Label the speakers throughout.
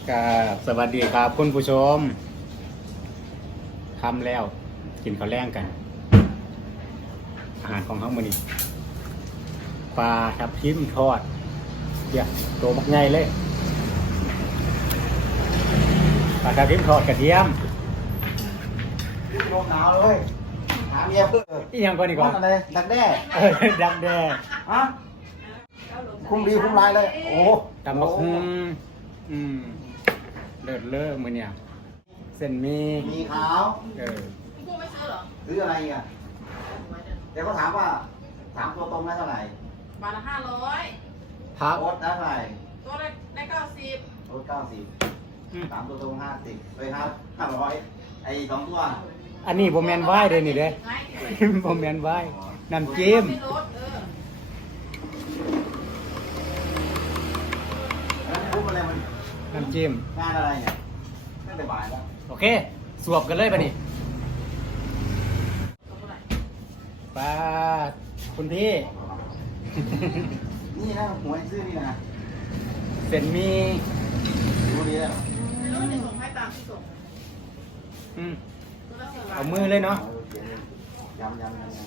Speaker 1: ก็สวัสดีครับคุณผู้ชมทำแล้วกินข้าวแรงกันอาหารของเขามื้อนี้ปลาทับทิมทอดเดี๋ยวตัวบักใหญ่เลยปลาทับทิมทอดกระเทียม
Speaker 2: ลมหนาวเลยหาเมียเพื่อ
Speaker 1: อีหยังก่อนดีกว่า
Speaker 2: อะไรดักแด้
Speaker 1: ดักแด้
Speaker 2: ฮะคุ้มดีคุ้มร้ายเลยโอ้
Speaker 1: ตำบักหุ่งเลิศเลิศมื้อเนี่ยเส้นหมี
Speaker 2: มีขาว
Speaker 3: พี่กุ้งไม่ซื้อเหรอ
Speaker 2: ซื้ออะไรอ่ะเดี๋ยวเขาถามว่าตัวตรงได้เท่าไหร่
Speaker 3: บาทละ500
Speaker 2: โอ๊ตได้เท่าไหร่
Speaker 3: ตัวได้90
Speaker 2: โอ๊ต903ตัวตรง50เลยครับ500ไอ้2ตัว
Speaker 1: อันนี้บ่แม่นไว้เด้อนี่เด้
Speaker 3: ให้
Speaker 1: บ่แม่นไว้น้ำจิ้ม
Speaker 3: ไม่ลด
Speaker 2: แล้วพูดอะไรมัน
Speaker 1: น้ำจิ้ม
Speaker 2: งานอะไรเนี่ยตั้งแต่บ่ายแล้ว
Speaker 1: โอเค สวบกันเลยป่ะนี่ป้าคุณพี่
Speaker 2: นี่นะหวยซื้อนี่นะ
Speaker 1: เส้นหมี
Speaker 2: ดูดีแล้ว
Speaker 3: ไม่ลดเดี๋ยวส่งให้ตามที่ส่ง
Speaker 1: อืม
Speaker 3: ตัวละ10 บาท
Speaker 1: เอามือเลยเนาะ
Speaker 2: ยำ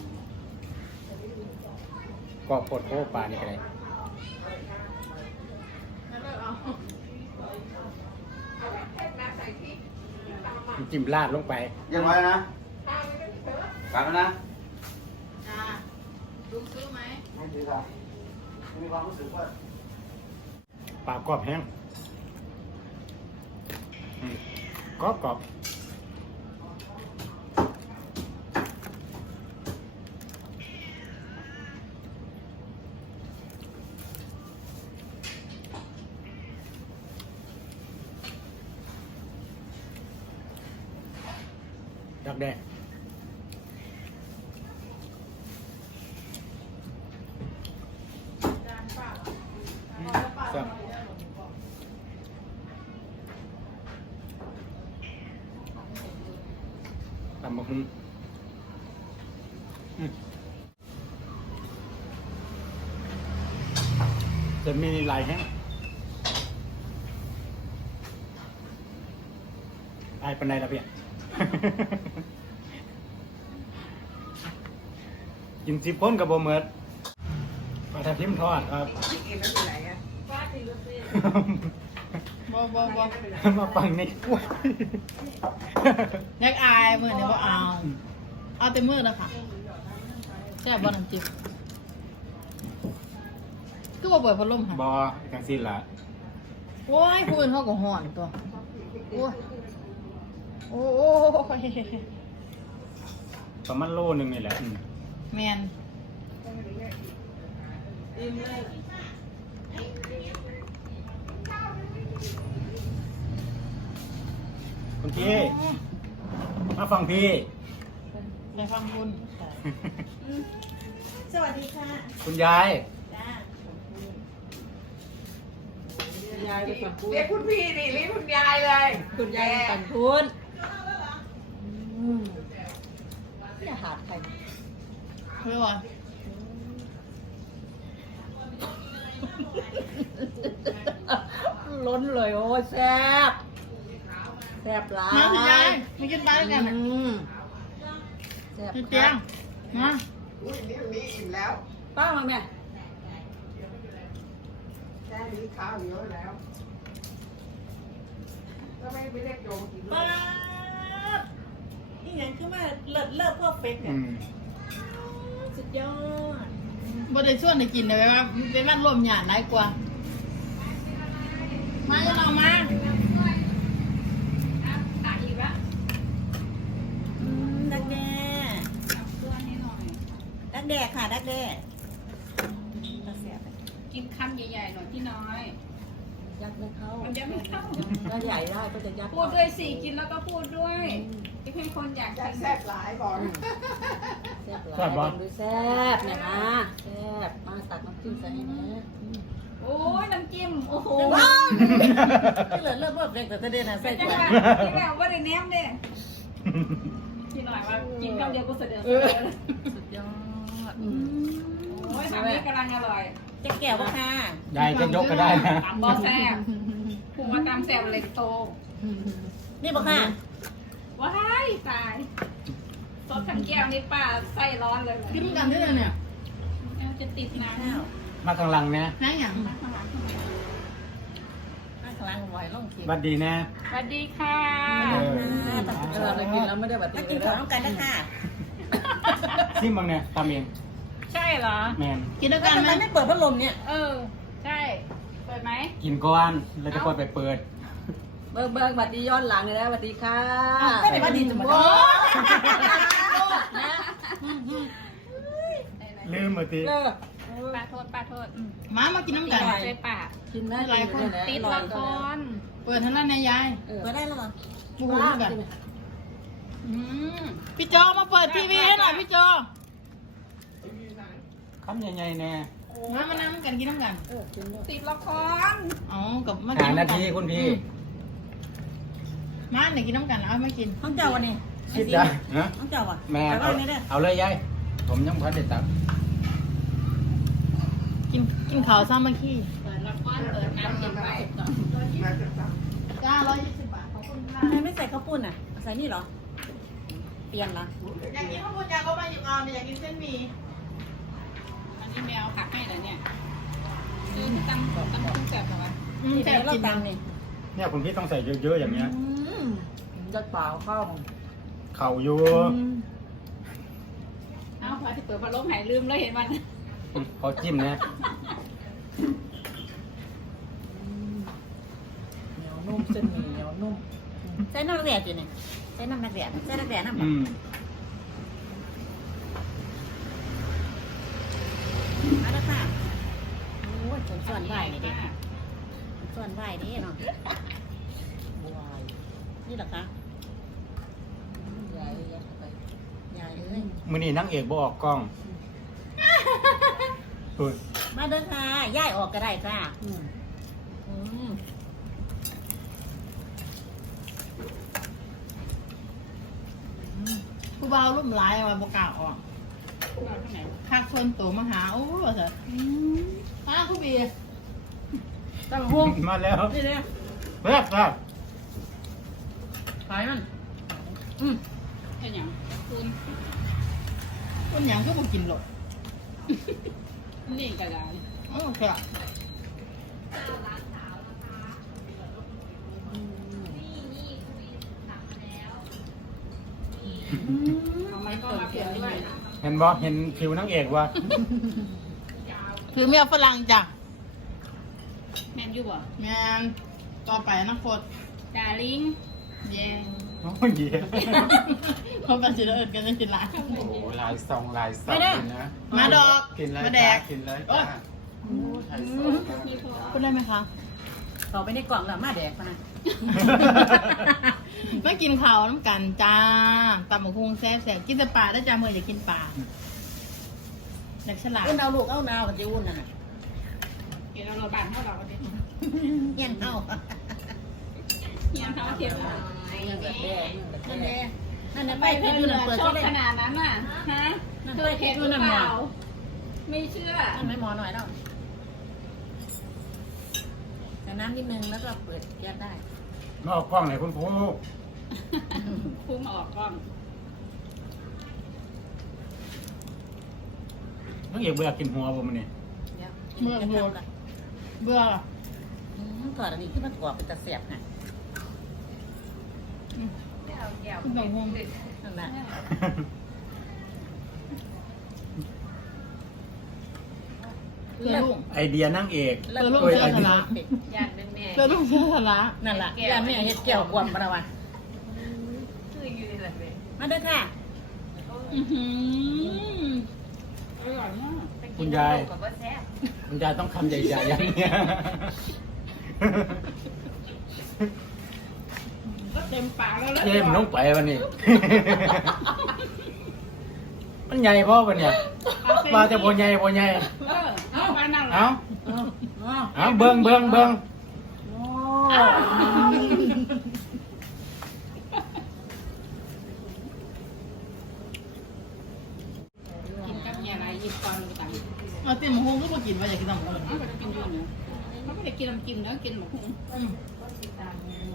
Speaker 1: กรอบโคตรโคปลานี่ก็ได้
Speaker 3: แล้วเลิกเอา
Speaker 1: น้ำจิ้มราดลงไป
Speaker 2: ยังไงนะกลับแล้วนะ
Speaker 3: จ้าลุงซื้อไหม
Speaker 2: ไม่ซื้อครับมีความรู้สึกว่า
Speaker 1: ปลากรอบแห้งอืมกรอบกรอบดักแด้
Speaker 3: จานเปล่า
Speaker 1: ครับ ตำบักหุ่งจะมีลายแห้งลายปันไดละเพีย กิน10 คนกับโบเมิดปลาทับทิมทอดครับ
Speaker 3: บ่
Speaker 1: มาฟังในกล้วย
Speaker 3: อยากอายมือเนี่ยบ่เอาแต่มือแล้วค่ะแซ่บบ่น้ำจิ้มคือบ่เปิดพัดลมค่ะ
Speaker 1: บอจังสิ้นละ
Speaker 3: โอ้ยผู้อื่นเขาก็ฮ้อนตัวโอ้ยโอ้ย
Speaker 1: ประมาณโลนึงนี่แหละ
Speaker 3: แมน
Speaker 1: คุณพี่ มาฟังพี่
Speaker 3: ไปฟังคุณ
Speaker 4: สวัสดีค่ะ
Speaker 1: คุณยาย
Speaker 4: จ้ายายไปฝั่งพูน
Speaker 5: เรียกคุณพี่ดิเรียกคุณยายเลย
Speaker 4: คุณยายไปฝั่งพูนอย่าหาดใคร
Speaker 3: เพื่อว่า
Speaker 4: ล้นเลยโอ้ยแซ่บแซ่บหลาย
Speaker 3: มาคุณยายมากินปลาด้วยกัน
Speaker 4: แซ่บ
Speaker 3: พี่เตียงมา
Speaker 5: อุ้ยนี่อิ่มแล้ว
Speaker 4: ป้ามาแม่
Speaker 5: แค่นี้ข้าวเยอะแล้วก็ไม่เรียกโยมกิน
Speaker 4: ป้าอีหยังขึ้นมาเลิศเพอร์เฟกต์เนี่ยสุดยอด
Speaker 3: บ่ได้ชวนได้กินเลยว่าเป็นวันรวมหยาดได้กว่ามาจะลองมา
Speaker 4: ดักแด้ดักแด้ค่ะดักแด้ดักแด้
Speaker 5: กินคำใหญ่ๆหน่อยพี่น้อย
Speaker 4: ยัดไม่เข้า
Speaker 5: มันยัดไม่เข้า
Speaker 4: ถ้าใหญ่ได้ก็จะยัด
Speaker 5: พูดด้วยสิกินแล้วก็พูดด้วยที่ให้คนอยากกินแซ่บหลายบอก
Speaker 4: แซ่บหลายลองดูแซ่บเนี่ยนะแซ่บมาตักน้ำจิ้มใส่ให้นะ
Speaker 5: โอ้ยน้ำจิ้มโอ้โห
Speaker 4: ที่เหลือเริ่มเบิกเด็กแต่จะเด่นนะ
Speaker 5: เป็
Speaker 4: ใส่
Speaker 5: นจัง
Speaker 4: ถ้วย
Speaker 5: หวะที่แบบว่าได้แนมเด้พี่หน่อยว่ากินคำเดียวก็เสด็จ
Speaker 3: สุดยอด
Speaker 5: โอ้ยทำนี้กำลังอร่อย
Speaker 4: จะแก้วป่ะค่ะ
Speaker 1: ยายจะยกก็ได้นะ
Speaker 5: บอแซ่บผูกมาตาามแซวเล็กโต
Speaker 4: นี่บอกค่ะ
Speaker 5: ว้ายตายซดทั้งแก้วนี่ป้าไส้ร้อนเลย
Speaker 3: กินกันได้เลยเนี่ย
Speaker 5: จะติดน้ำ
Speaker 1: มาข้างหลังนะ
Speaker 3: นั่งอย่าง
Speaker 5: มาข้างหลัง
Speaker 4: ข้างล่างไว้ล่องเขียน
Speaker 1: สวัสดีนะ
Speaker 5: สวัสดีค่ะ
Speaker 4: เรากินแล้วไม่ได้แบบมากินของกันนะค่ะ
Speaker 1: ซิมบังเนี่ยทำเอง
Speaker 5: ใช่เหรอ
Speaker 1: แมน
Speaker 3: กินด้วย
Speaker 4: แล้
Speaker 3: กั
Speaker 4: วน ทำ
Speaker 3: ไห
Speaker 4: ไม
Speaker 3: ม
Speaker 4: ไม่เปิดพัดลมเนี่ย
Speaker 5: เออ ใช่ เปิดไหม
Speaker 1: กินก้อนแล้วจะค่อยไปเปิด
Speaker 6: เบิกบัตรดีย้อนหลังเลยนะสวัสดีค่ะ
Speaker 4: ก็ได้ว่าดีจังหวะ
Speaker 1: ลืมมาที
Speaker 6: เลิก
Speaker 5: ป้าโทษ
Speaker 3: มากินน้ำกัน
Speaker 5: ช่วยป้า
Speaker 6: กินได้
Speaker 3: หลายคน
Speaker 5: ติดละคร
Speaker 3: เปิดทั้งนั้นนายยาย
Speaker 4: เปิดได้แล้วเหรอ
Speaker 3: บูฮูกันพี่โจมาเปิดทีวีให้หน่อยพี่โจ
Speaker 1: คำใหญ่ๆแน่
Speaker 3: มานั่งกันกินน้ำกัน
Speaker 5: ติดละคร
Speaker 3: อ๋อกับมากิ
Speaker 1: หาน นา
Speaker 3: น้ำกั
Speaker 1: ทีคุณพี่
Speaker 3: มาไหนกินน้ำกันเอาไม่กิน
Speaker 4: ห้องเจ้าวันนี้
Speaker 1: คิดได้นะ
Speaker 4: ห้องเจ้าอ่ะ
Speaker 1: แม่
Speaker 4: ไป
Speaker 1: เอา
Speaker 4: ว่าไม่ได้
Speaker 1: เอาเลยยายผมยังพัดเด็ดตับ
Speaker 3: กินข้าวซ้ำมาขี้
Speaker 5: เปิดละครเปิดน้ำกินไป
Speaker 3: จ้า120 บาทขอบคุณค่ะ
Speaker 4: ทำไมไม่ใส่ข้าวปุ้นอ่ะ ใส่นี่เหรอ เปลี่ยนละ
Speaker 3: อยากกินข้าวปุ้นยาก็ไปหยิบเอาเนี่ยอยากกินเส้นหมี่
Speaker 5: อันนี้แมวผักให้แล้วเนี่ยนี่ตั้งคุ้งแสบเหรอวะ
Speaker 4: นี่
Speaker 3: แต่
Speaker 4: แต่เรา
Speaker 3: กิน
Speaker 4: ตังนี่
Speaker 1: เนี่ยคุณพี่ต้องใส่เยอะๆอย่างเงี้ย
Speaker 6: จะเปล่าข้าว
Speaker 1: เข่าอยู่
Speaker 5: เอ้าพอที่เปิดพัดลมหายลืมแล้วเห็นมัน
Speaker 1: ขอจิ้มนะ
Speaker 6: เหนียวนุ่มเส้นหมี่เหนียวนุ่ม
Speaker 4: ใส่น้ำนักแดดอยู่เนี่ยใส่น้ำนักแดดใส่นักแดดน้ำ
Speaker 1: อืม
Speaker 4: มาแล้วค่ะโอ้ยผมส่วนไหวนี่เด็กส่วนไหวนี่เนาะ
Speaker 6: บวาย
Speaker 4: นี่เหรอคะ
Speaker 6: ใหญ่ยัดไป
Speaker 4: ยายเอ้ย
Speaker 1: มือนี้นั่งเอกบออกกล้องพูด
Speaker 4: มาเด้อค่ะย่ายออกก็ได้ค่ะ
Speaker 6: อืม
Speaker 4: อืม
Speaker 3: ผู้บ่าวรุ่มหลายมาบอกกล่าวออกคักชนตัวมาหาโอ้โหเถอะผู้บี
Speaker 4: ตั้งห้อง
Speaker 1: มาแล้ว
Speaker 4: นี่เลย
Speaker 1: เรียบครับ
Speaker 4: ขายมัน
Speaker 5: เป็นอย่างคุณ
Speaker 3: คนหยังก็มากินหรอก
Speaker 5: นี่ก็ได้
Speaker 3: โอ้เคอะ
Speaker 5: ทำไมก็มาเปลี่ยนด้วย
Speaker 1: เห็นบอเห็นผิวนั่งเอกวะ
Speaker 3: คือเมียฝรั่งจ้ะ
Speaker 5: แมนยูบ่
Speaker 3: งานต่อไปอนะโคต
Speaker 5: ดาริง
Speaker 3: เย้
Speaker 1: โอ้ยเหี้ย
Speaker 3: เขาเป็นศิลปินกันในศิลา
Speaker 1: โอ้โหลายซองลายซองกินนะ
Speaker 3: มาดอก
Speaker 1: กินเลย
Speaker 3: มาแดก
Speaker 1: กินเลย
Speaker 3: โอ๊ย
Speaker 1: ไทยซอง
Speaker 5: มีพอ
Speaker 3: พูดได้ไหมคะ
Speaker 4: ต่อไปในกล่องแล้วมาแดกมานะ
Speaker 3: ไม่กินข้าวน้ำกันจ้าตำหมูพุงแซ่บๆกินแต่ปลาได้จ้าเมื่ออยากกินปลาอยากฉลาด
Speaker 4: อุ่นเอาลูกเอานาวกันจะอุ่นน่ะ
Speaker 5: เห็นเราบานเท่าเราก็ได้
Speaker 4: เงี้ยเอา
Speaker 5: ยังเท่าเทียม
Speaker 6: ยังแบบแดงยังแบบแด
Speaker 4: นั่น
Speaker 6: ง
Speaker 4: แน่นั่นแน่
Speaker 5: ไป
Speaker 4: ไป
Speaker 5: เพื่
Speaker 4: เพื่
Speaker 5: อ
Speaker 4: อน น
Speaker 5: เปิ
Speaker 4: เปิ
Speaker 5: ด
Speaker 4: ด
Speaker 5: ช
Speaker 4: ก็
Speaker 5: อบ
Speaker 4: ได้
Speaker 5: ขนาดนั้นน่ะฮะเคยเห็นหรือเปล่าไม่เชื่อ
Speaker 4: นั่นไม่หมอหน่อยแล้วแต่น้ำนิดนึงแล้วก็เปิดแก๊สได้
Speaker 1: มาออกกล้องไหนอยคุณครู
Speaker 5: พุ่งออกกล้อง
Speaker 1: นั่งเอกเบื่อกินหัวผมมันนี่
Speaker 3: เมื่อเบื่อ
Speaker 4: ก่อนอันนี้ที่มันกรอบเป็นตะเสียบไง
Speaker 3: คุณตำหมูพุง
Speaker 4: นั่นแหละ
Speaker 3: เพื่อลูก
Speaker 1: ไอเดียนั่งเอก
Speaker 4: แล้ว
Speaker 3: ลูก
Speaker 1: โอ้ย
Speaker 3: เสื้อ
Speaker 1: ไอ
Speaker 3: ส
Speaker 1: เดีย
Speaker 3: ละ
Speaker 5: อย่างหนึ่งแม่
Speaker 3: เพื่อลูกเสื้อสละ
Speaker 4: นั่นแหละยานแม่เฮ็ดเกี่ยวกวนปะนะวะ
Speaker 5: คืออยู่ในหลังเบ
Speaker 4: มาเด้อค่ะ
Speaker 5: อร่อยมาก
Speaker 1: คุณยายคุณยายต้องคำใหญ่ๆอย่างเนี้ย
Speaker 5: ก็เต็มปากแล้ว
Speaker 1: เย้มนลงไปวันนี้ มันใหญ่พ่อวันเนี่ยมาแต่บนใหญ่บนใหญ่
Speaker 5: เอาบ้านนั่ง
Speaker 1: เอาเอาเบิ้งเบิ้งเบิ้ง
Speaker 5: กินกับอะไรหยิบก่อนต่าง
Speaker 3: เอาเต็มหมูพุงก็มากินว่าอยากกินตำหมูพุง
Speaker 5: เขาไปกินอยู่เนี่ยเขาไม่ได้กินน้ำจิ้มเนื้อกินหมูพุง
Speaker 3: อืม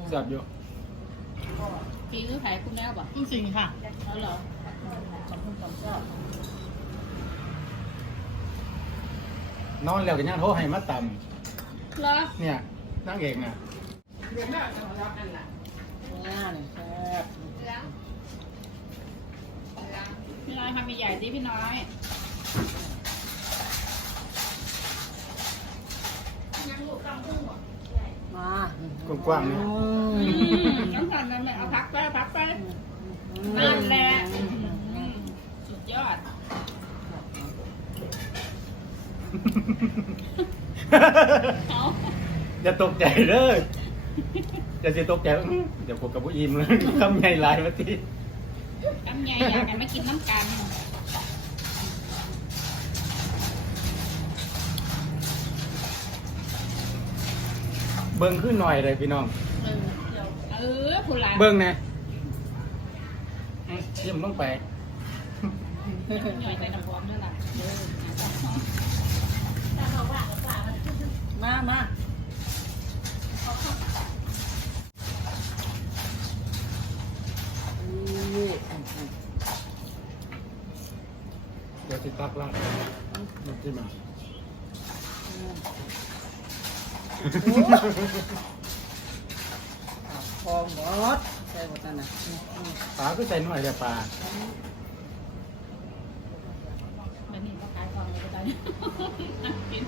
Speaker 1: จับอยู่
Speaker 5: ปีคือไผ่คุณแล้วป่ะ
Speaker 3: จริงค่ะ
Speaker 5: เอาเหรอ
Speaker 6: สองคนสองเจ้าน
Speaker 1: อนแล้วก็ยังโทรให้มาต
Speaker 5: เหรอ
Speaker 1: ำเนี่ยนางเอกน่ะ
Speaker 6: หน้าเนี่ยแซ่บ
Speaker 5: พี่น้อยทำใหญ่ๆสิพี่น้อย
Speaker 6: มาก
Speaker 1: ว้างๆเนี่ย
Speaker 5: น้ำตาลนั่นแหละเอาพักไปนั่นแหละสุดยอด เอา
Speaker 1: อย่าตกใจเด้ออย่าสิตกใจเดี๋ยวผมกับผู้อิ่มเลยคำใหญ่หลายมาที
Speaker 5: ทำไงอยากให้มากินน้ำกัน
Speaker 1: เบิ่งขึ้นหน่อยเลยพี่น้อง
Speaker 5: ผู้หลาน
Speaker 1: เบิ่งนะยิ้มต้องไป
Speaker 5: หน่อยไปน้ำพร้อมด้วยล่ะ
Speaker 6: มา
Speaker 1: เดี๋ยวติดตักลาดมันที่มา
Speaker 6: พองบอสใช่หมดนะ
Speaker 1: ปลาก็ใส่หน่อยแต่ปลา
Speaker 5: แล้วนี่ก็ขายของเลยก็ได้กิน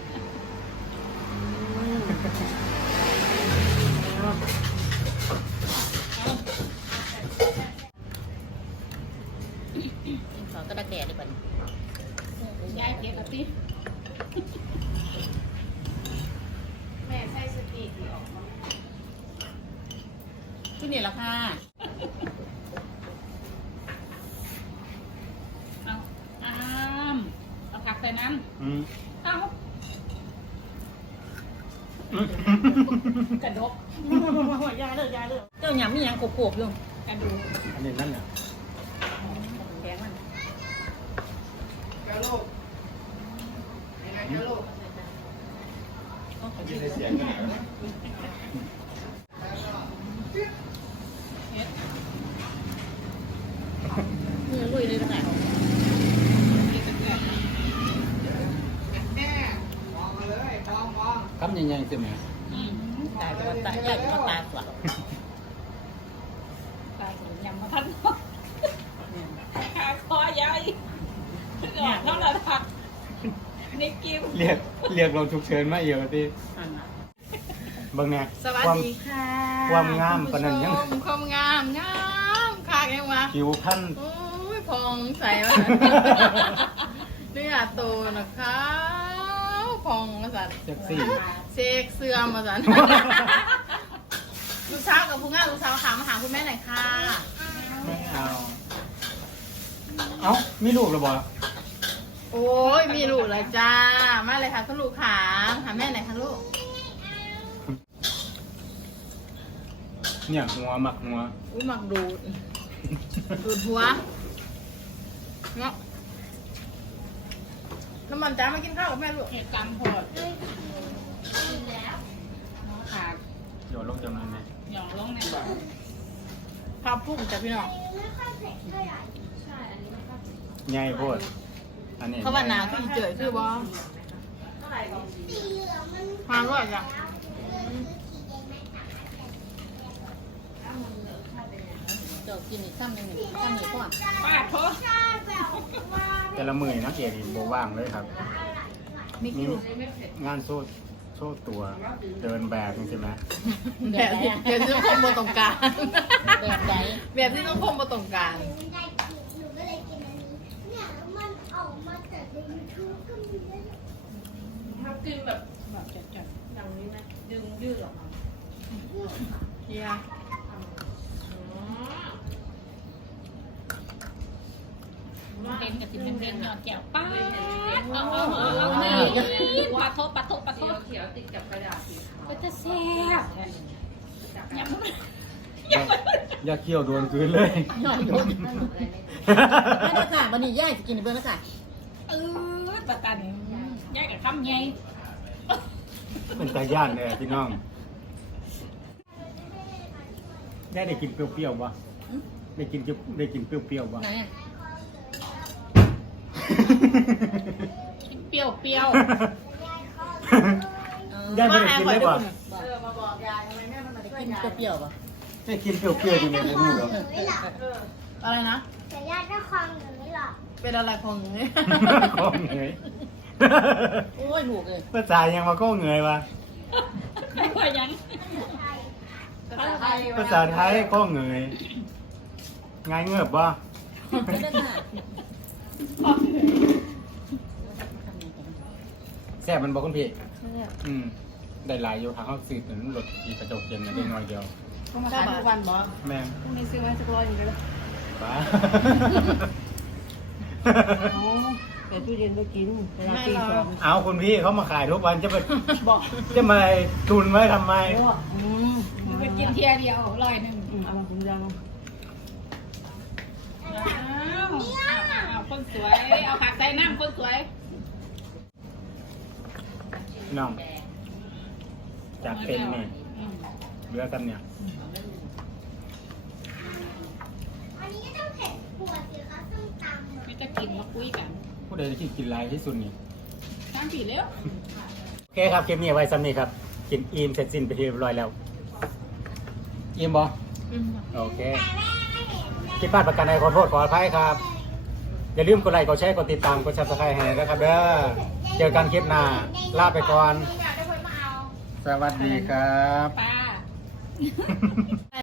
Speaker 5: ขอกระดาษแดดดีกว่าย้ายเกียร์กับพี่
Speaker 4: แม่ใส่สติดีออกมา
Speaker 5: ที่นี่ละค่ะเอาเอาผักใส่น้ำเอา กระดก
Speaker 4: ยาเลยยาเลย
Speaker 6: เจ้าหยำมีหยังโขกๆอยู่
Speaker 5: กระดูก
Speaker 1: อันนี้นั่นน่ะ
Speaker 5: แกงมัน
Speaker 1: กินได้เสียงกัน
Speaker 6: มือลุยเลยทั้งนั้น
Speaker 1: คำใหญ่ๆสิแม่
Speaker 6: ตายก็ว่าตายใหญ่ก็ว่าตายกว่า
Speaker 5: ตายถึงยำมาทันขาคอใหญ่หลอดน้ำละผักในกิ้ว
Speaker 1: เรียกเราฉุกเฉินมาเอีกที
Speaker 6: อันน่ะ
Speaker 1: เบิ่งแน่
Speaker 3: สวัสดีค่ะ
Speaker 1: ความงามปานนั้นยัง
Speaker 3: ความงามงามค่ะยังวะ
Speaker 1: ผิวพัน
Speaker 3: โอ้ยพองใสมากเนื้อโตนะคะพองมาสัน
Speaker 1: เซ็กซี่
Speaker 3: เซ็กเสื่อมมาสันลูกสาวกับผู้งานลูกสาวถามมาหาคุณแม่หน่อยค่ะ
Speaker 1: ไม่เอาเอ้ามีลูกหรือเปล่า
Speaker 3: โอ้ยมีลูกเลยจ้ามาเลยค่ะคุณลูกขาหาแม่หน่อยค่ะลูก
Speaker 1: เนี่ยหัวหมักหัว
Speaker 3: อุ้ยหมักดูดดูดหัวเนาะน้ำมันจ้ามากินข้าวกับแม่ลูก
Speaker 5: เห็ดตำพอดขาด
Speaker 1: เดี๋ยวลงจังเลยไหม
Speaker 5: หย่องลงใน
Speaker 3: ข้าวพุ่งจ้ะพี่น้อง
Speaker 1: ใหญ่โพดอันนี้
Speaker 3: เขาว่าหนาคือเจยคือบอมาร่อยจ้ะ
Speaker 6: เจ้ากินอีกซ้ำหนึ่งซ้ำหนึ่งก่อน
Speaker 5: ป้าโทษ
Speaker 1: แต่ละมือนักเอกโบว่างเลยครับ
Speaker 3: มีคิว
Speaker 1: งานโซ่ตัวเดินแบบใช่ไหม
Speaker 3: แบบที่ต้องคมบนตรงกลาง
Speaker 6: แบบไหน
Speaker 3: แบบที่ต้องคมบนตรงกลาง
Speaker 4: ถ้ากินแบบ
Speaker 5: แบบจัด
Speaker 4: อย่างนี้นะดึงยืดออกมา
Speaker 3: เฮีย
Speaker 5: ๆเต้นกับสิเป็นเต้นยอดแก้วป้าเอาปะโทษปะโทษปะโทษ
Speaker 4: เขียวติดกับกระดาษสีขาว
Speaker 5: ก็จะแซ่บยำมัน
Speaker 1: อย่าเคี่ยวโดนคืนเลย
Speaker 6: หน่อยโดนไม่ได้ค่ะวันนี้ย่ายจะกินเบอร์นะค่ะ
Speaker 5: ประกันยายกับคำไง
Speaker 1: เป็นตาย่านเลยพี่น้องได้กินเปรี้ยวๆบ่ได้กินเปรี้ยวๆบ่
Speaker 6: ไหนอะ
Speaker 3: เปรี้ยวเปรี้ยว
Speaker 1: ได้ไม่ได้กินได้บ่
Speaker 4: มาบอกยายทำไมแม่มันมาช่วย
Speaker 6: กิน
Speaker 4: ยาย
Speaker 6: เปรี้ยวๆป่ะ
Speaker 1: ได้กินเปรี้ยวๆจริงๆเลยนี่เหรอ
Speaker 3: อะไรนะ
Speaker 7: แต่ญาติก็คลองอยู่นี่หรอ
Speaker 3: เป็นอะไรของหนูเนี่ย
Speaker 1: ข้อเงย
Speaker 6: โอ้ยลูกเลย
Speaker 1: ภาษายังมาข้อเงยวะ
Speaker 5: ไม่ค่อยยัง
Speaker 4: ภาษาไทย
Speaker 1: ภาษาไทยข้อเงยง่ายเงือบบ่
Speaker 6: ไม่ได้ค่ะ
Speaker 1: แซ่บมันบอกคุณพี่อืมได้หลายอยู่ทางเขาสืบถึงรถอีกระจกเย็นนะได้น้อยเดียว
Speaker 3: ก็มาขายทุกวันบอส
Speaker 1: แม่ง
Speaker 3: พรุ่งนี้ซื้อไว้สักร้อยหนึงเลย
Speaker 1: ป้า
Speaker 6: เดี๋ยวตู้เย็นไปกินเวลา
Speaker 3: ไม่
Speaker 6: ตี
Speaker 3: หรอ
Speaker 6: สอง
Speaker 1: เอาคุณพี่เขามาขายทุกวันจะไป
Speaker 3: บอก
Speaker 1: จะมาตุนไว้ทำไม
Speaker 3: ไปกินเทียเดียวร้อยหนึ่ง
Speaker 6: เอามาคุณยัง
Speaker 5: เอาคนสวย เอาผักใส่น้ำคนสวย
Speaker 1: น้องจากเป็นนี่เหลือกันเนี่ย
Speaker 7: อันนี้ก็ต้องเผ็ดปวดสิคะส้มตำ
Speaker 5: ไม่จะกินมาคุยกัน
Speaker 1: ผู้ใดที่กินหลายที่สุดนี่
Speaker 5: ตามผีเร็ว
Speaker 1: โอเคครับคลิปนี้เอาไว้ซ้ำนี้ครับกินอิ่มเสร็จสิ้นไปที่เรียบร้อยแล้วอิ่มบ่โอเคคิดพลาดประการใดขอโทษขออภัยครับอย่าลืมกดไลค์กดแชร์กดติดตามกดซับสไครต์ให้นะครับเด้อเจอกันคลิปหน้าลาไปก่อน
Speaker 4: อยากได้คนมาเอา
Speaker 1: สวัสดีครับ
Speaker 5: ป้า
Speaker 3: อะไร